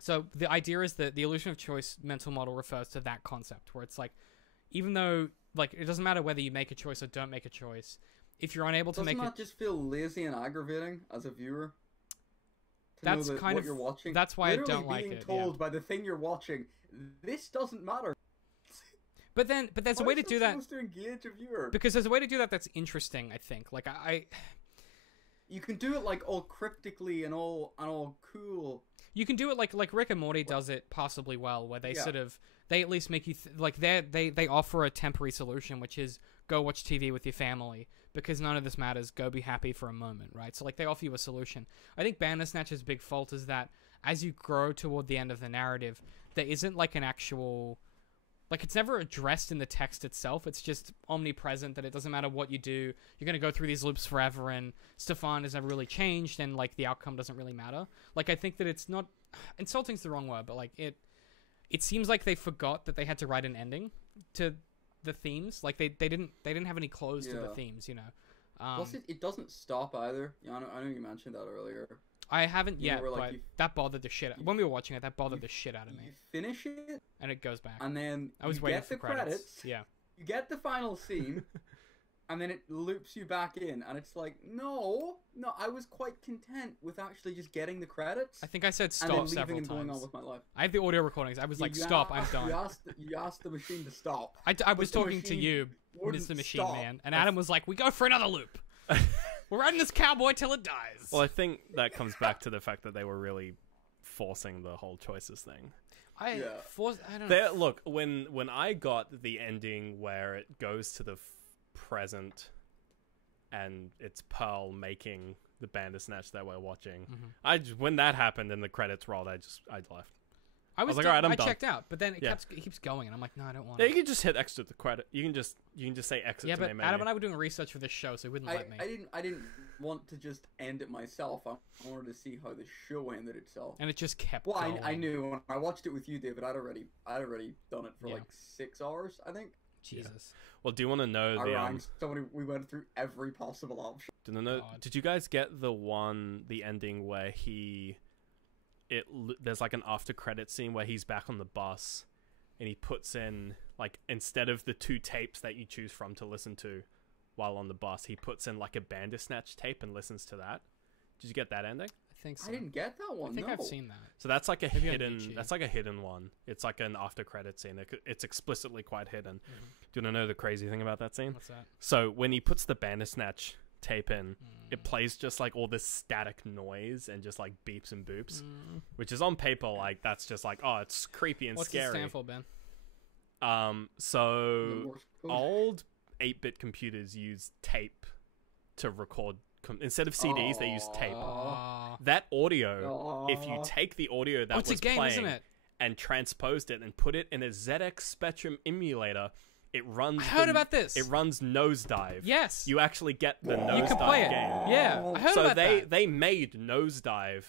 So the idea is that the illusion of choice mental model refers to that concept, where it's like, even though, like, it doesn't matter whether you make a choice or don't make a choice, if you're unable to Doesn't make that just feel lazy and aggravating as a viewer? To That's know that kind what of- you're watching. that's why I Literally don't like being it, yeah. told by the thing you're watching, this doesn't matter. But there's a Why way is to that do that, supposed to engage a viewer? because there's a way to do that that's interesting, I think. Like, You can do it like all cryptically and all cool. you can do it like Rick and Morty does it possibly well, where they Yeah. sort of, they at least make you, like, they offer a temporary solution, which is go watch TV with your family, because none of this matters, go be happy for a moment, right? So, like, they offer you a solution. I think Bandersnatch's big fault is that as you grow toward the end of the narrative, there isn't, like, an actual, like, it's never addressed in the text itself. It's just omnipresent, that it doesn't matter what you do, you're going to go through these loops forever, and Stefan has never really changed, and, like, the outcome doesn't really matter. Like, I think that it's not, insulting's the wrong word, but, like, it seems like they forgot that they had to write an ending to the themes. Like, they didn't have any close to the Yeah. themes, you know. Plus, it doesn't stop either. Yeah, I know you mentioned that earlier. I haven't You know, yet, where, like, but you- that bothered the shit. When we were watching it, that bothered you- the shit out of me. You finish it, And it goes back. and then I was you waiting get for the credits. Yeah. You get the final scene, and then it loops you back in, and it's like, no, I was quite content with actually just getting the credits I think I said and stop then several leaving and going on times. with my life. I have the audio recordings. I was like, You stop, a- I'm done. You asked the machine to stop. I was the talking to machine you, wouldn't Mr. Machine stop. Man, and Adam was like, we go for another loop. We're riding this cowboy till it dies. Well, I think that comes back to the fact that they were really forcing the whole choices thing. I Yeah. I don't There, know. look, when I got the ending where it goes to the present, and it's Pearl making the Bandersnatch that we're watching. When that happened and the credits rolled, I left. I was like, done- all right, I'm I done. checked out, but then it Yeah. keeps going, and I'm like, no, I don't want Yeah, it. you can just hit exit the credit. You can just say exit Yeah, to but main menu. Adam and I were doing research for this show, so he wouldn't let me. I didn't want to just end it myself. I wanted to see how the show ended itself. And it just kept Well, going. I knew when I watched it with you, David. I'd already done it for Yeah. like 6 hours, I think. Jesus. Well, do you want to know I the rang somebody. We went through every possible option. God. Did you guys get the ending where there's like an after credit scene where he's back on the bus and he puts in, like, instead of the 2 tapes that you choose from to listen to while on the bus, he puts in like a Bandersnatch tape and listens to that. Did you get that ending? I think so. I didn't get that one. I think no. I've seen that. So that's like a Maybe on hidden. YouTube. That's like a hidden one. It's like an after credit scene. It's explicitly quite hidden. Do you want to know the crazy thing about that scene? What's that? So when he puts the Bandersnatch tape in, it plays just like all this static noise and just like beeps and boops, which is on paper like that's just like, oh, it's creepy and What's scary. it stand for, Ben? So The Morse code. old 8-bit computers use tape to record. Instead of CDs, they use tape. Aw. That audio, if you take the audio that Oh, it's was a game, playing isn't it? and transposed it and put it in a ZX Spectrum emulator, it runs. I heard about this. It runs Nosedive. Yes. You actually get the Nosedive You can play it. game. Yeah, I heard So about that. they made Nosedive,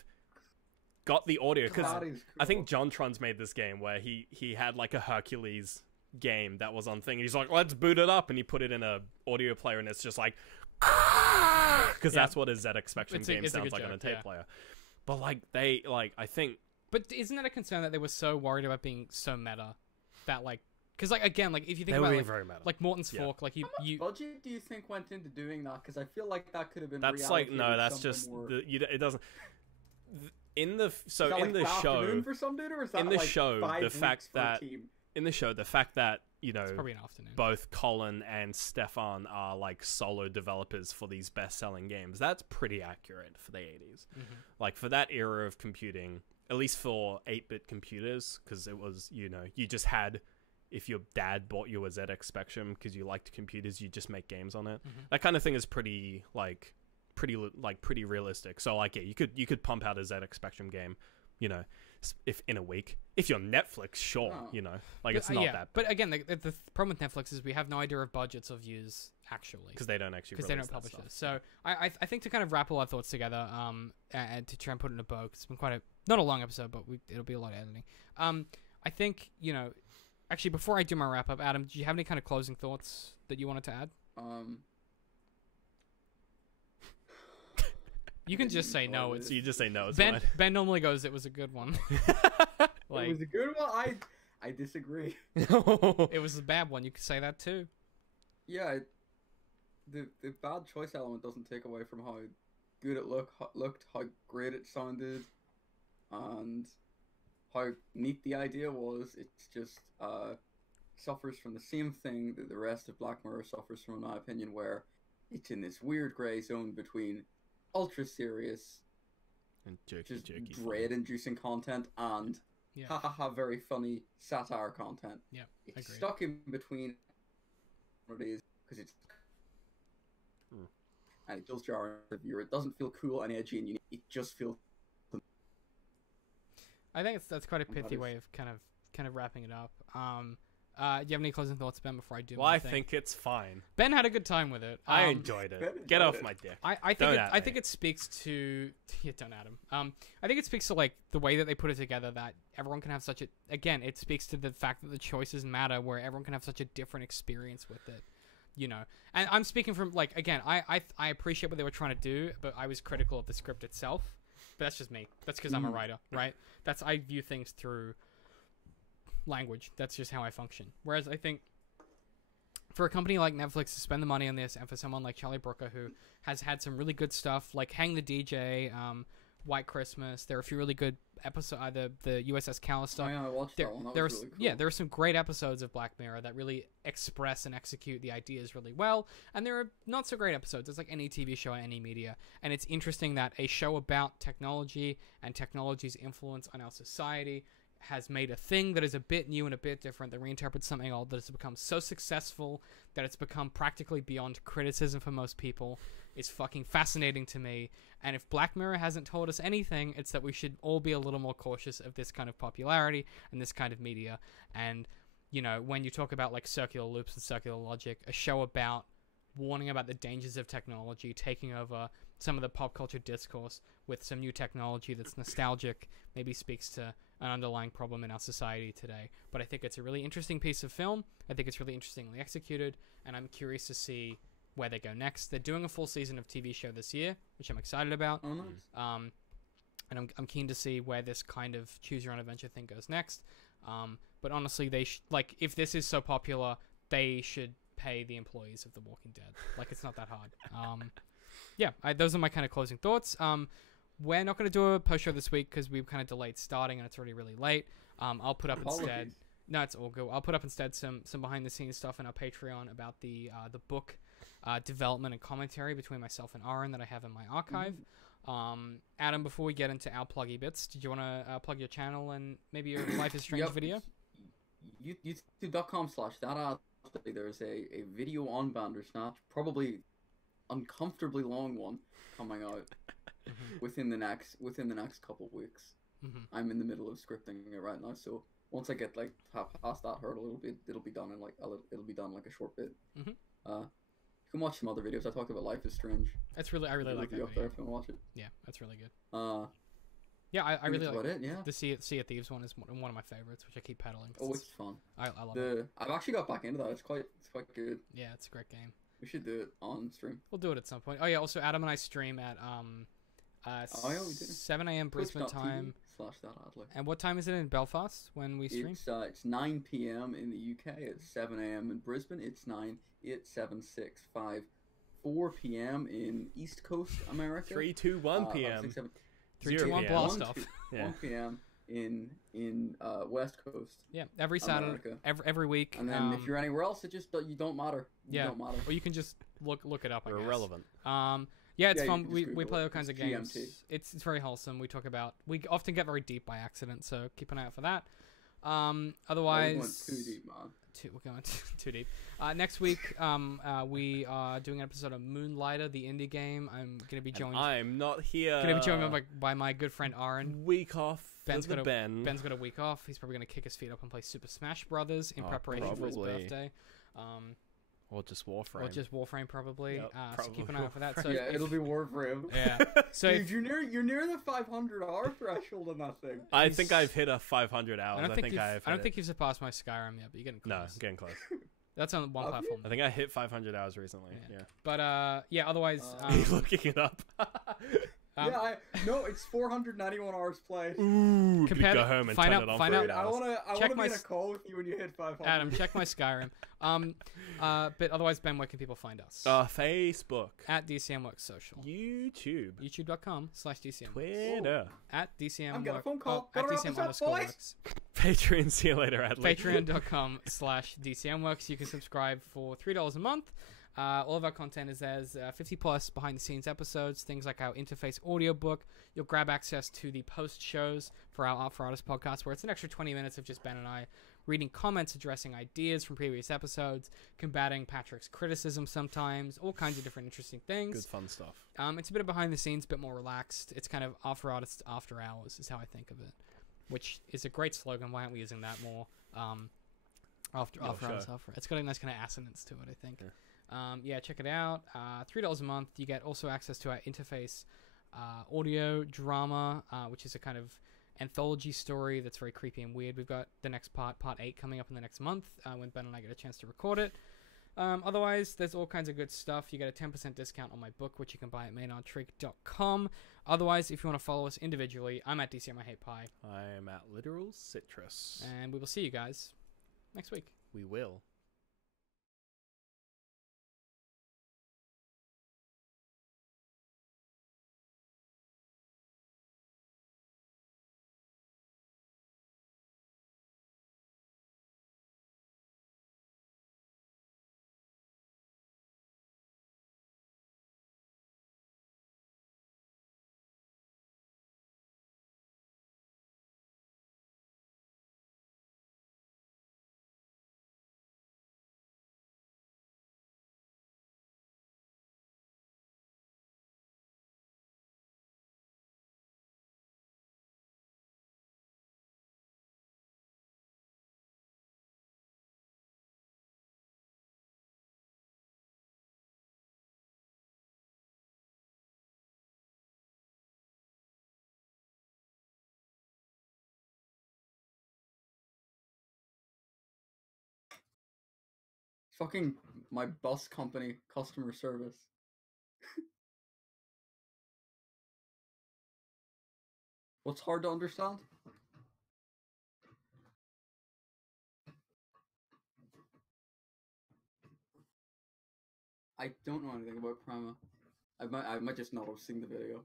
got the audio because That is I think cool. JonTron's made this game where he had like a Hercules game that was on thing. He's like, let's boot it up, and he put it in a audio player, and it's just like, because that's what a ZX Spectrum game it's a sounds good like on a joke, tape yeah. player. But like I think But isn't that a concern that they were so worried about being so meta that like, because like again, like if you think they were about being like, very meta. like Morton's Yeah. Fork, like you Budget do you think went into doing that? Because I feel like that could have been. That's like no, reallocated that's something just more. it doesn't. In the Is that in like the afternoon show, for some dude, or is that in the like show, 5 the weeks fact for a that team? the fact that it's probably an afternoon. both Colin and Stefan are like solo developers for these best-selling games, that's pretty accurate for the 80s. Like for that era of computing, at least for 8-bit computers, because it was, you just had, if your dad bought you a ZX Spectrum because you liked computers, you just make games on it. That kind of thing is pretty realistic. So like, yeah, you could pump out a ZX Spectrum game, if in a week. If you're Netflix, sure, Oh. like it's not yeah, that, but again, the problem with Netflix is we have no idea of budgets of views actually because they don't actually because they don't publish it. So I think to kind of wrap all our thoughts together, and to try and put it in a bow, 'cause it's been not a long episode, but it'll be a lot of editing. I think actually before I do my wrap up, Adam, do you have any kind of closing thoughts that you wanted to add? You can just say no. It's So you just say no. It's Ben. fine. Ben normally goes, "It was a good one." It Like was a good one. I disagree. it was a bad one. You could say that too. Yeah, the bad choice element doesn't take away from how good it looked, how great it sounded, and how neat the idea was. It's just suffers from the same thing that the rest of Black Mirror suffers from, in my opinion, where it's in this weird grey zone between ultra serious, And jerky, just jerky. dread-inducing content and Yeah. ha ha ha very funny satire content. Yeah, It's agreed. stuck in between what it is because it's and it does jar the viewer. It doesn't feel cool and edgy and unique. It just feels I think that's quite a And that pithy is- way of kind of wrapping it up. Do you have any closing thoughts, Ben, before I do? Well, my I thing? think it's fine. Ben had a good time with it. I enjoyed Ben it. Get enjoyed off it. my dick. I think Don't at I me. think it speaks to don't Adam. I think it speaks to like the way that they put it together, that everyone can have such a it speaks to the fact that the choices matter, where everyone can have such a different experience with it. And I'm speaking from like, again, I appreciate what they were trying to do, but I was critical of the script itself. But that's just me. That's because I'm a writer, right? I view things through language. That's just how I function. Whereas I think for a company like Netflix to spend the money on this, and for someone like Charlie Brooker, who has had some really good stuff like Hang the DJ, White Christmas, there are a few really good episodes, the USS Callister. Oh, yeah, I watched that one. That There was are really cool. yeah, there are some great episodes of Black Mirror that really express and execute the ideas really well, and there are not so great episodes. It's like any TV show and any media, and it's interesting that a show about technology and technology's influence on our society has made a thing that is a bit new and a bit different, that reinterprets something old, that has become so successful that it's become practically beyond criticism for most people, is fucking fascinating to me. And if Black Mirror hasn't told us anything, it's that we should all be a little more cautious of this kind of popularity and this kind of media. And, you know, when you talk about like circular loops and circular logic, a show about warning about the dangers of technology taking over some of the pop culture discourse with some new technology that's nostalgic, maybe speaks to an underlying problem in our society today. But I think it's a really interesting piece of film. I think it's really interestingly executed, and I'm curious to see where they go next. They're doing a full season of TV show this year, which I'm excited about. Oh, nice. And I'm keen to see where this kind of choose your own adventure thing goes next. But honestly, they like, if this is so popular, they should pay the employees of The Walking Dead. Like, it's not that hard. Yeah, those are my kind of closing thoughts. We're not going to do a post show this week because we've kind of delayed starting and it's already really late. I'll put up instead. No, it's all good. I'll put up instead some behind the scenes stuff in our Patreon about the book development and commentary between myself and Aaron that I have in my archive. Adam, before we get into our pluggy bits, did you want to plug your channel and maybe your Life is Strange video? YouTube.com/ThatAdly. There's a video on Bandersnatch, probably uncomfortably long one, coming out within the next couple weeks. I'm in the middle of scripting it right now, so once I get like past that hurdle, it'll be done in like a short bit. You can watch some other videos. I talked about Life is Strange. That's really, I really like that up video. there if you want to watch it. Yeah, that's really good. Yeah, I really like it. Yeah, the Sea of Thieves one is one of my favorites, which I keep peddling. Oh, it's fun. I love it. I've actually got back into that. It's quite good. Yeah, it's a great game. We should do it on stream. We'll do it at some point. Oh yeah, also Adam and I stream at 7 a.m. Brisbane time. /ThatAdly. And what time is it in Belfast when we stream? It's 9 p.m. in the UK. It's 7 a.m. in Brisbane. It's 9. It's 7, 6, 5, 4 p.m. in East Coast America. 3, 2, 1 p.m. 6, 7, 3, 2, 1 blast 1, off. 1 p.m. in West Coast. Yeah, every Saturday, America. every week. And then if you're anywhere else, you don't matter. You don't matter. Or you can just look it up. We're irrelevant. Yeah, it's fun. We play all kinds of games. GMT. It's very wholesome. We often get very deep by accident, so keep an eye out for that. Otherwise, we're going too deep, man. We're going too deep. Next week, we are doing an episode of Moonlighter, the indie game. I'm gonna be joined. I'm not here. Gonna be joined by my good friend Aaron. Week off. Ben's got a week off. He's probably gonna kick his feet up and play Super Smash Brothers in preparation for his birthday. Or just Warframe. Probably. Yep, So keep an eye out for that. So yeah, it'll be Warframe. Yeah. So dude, you're near the 500-hour threshold on that thing. I think I've hit a 500 hours. I don't think you've surpassed my Skyrim yet, but you're getting close. No, getting close. That's on one platform. I think I hit 500 hours recently. Yeah. But yeah, otherwise, are you looking it up? No, it's 491 hours played. Ooh, go home and turn it on for 8 hours. I want to be in a call with you when you hit 500. Adam, check my Skyrim. But otherwise, Ben, where can people find us? Facebook. At DCM Works Social. YouTube. YouTube.com/DCM. Twitter. At DCM. I'm getting a phone call. At DCM_Works. Patreon. See you later, Adley. Patreon.com/DCMWorks. You can subscribe for $3 a month. All of our content is there's 50 plus behind the scenes episodes, things like our interface audiobook. You'll grab access to the post shows for our Art for Artists podcast, where it's an extra 20 minutes of just Ben and I reading comments, addressing ideas from previous episodes, combating Patrick's criticism sometimes, all kinds of different interesting things. Good fun stuff. It's a bit of behind the scenes, a bit more relaxed. It's kind of Art for Artists after hours is how I think of it, which is a great slogan. Why aren't we using that more? After Artists. It's got a nice kind of assonance to it, I think. Yeah. Check it out. $3 a month. You get also access to our interface audio drama, which is a kind of anthology story that's very creepy and weird. We've got the next part 8, coming up in the next month when Ben and I get a chance to record it. Otherwise, there's all kinds of good stuff. You get a 10% discount on my book, which you can buy at maynardtrig.com. Otherwise, if you want to follow us individually, I'm at DCM I Hate Pie. I'm at Literal Citrus. And we will see you guys next week. We will. Fucking my bus company customer service. What's hard to understand? I don't know anything about Prima. I might just not have seen the video.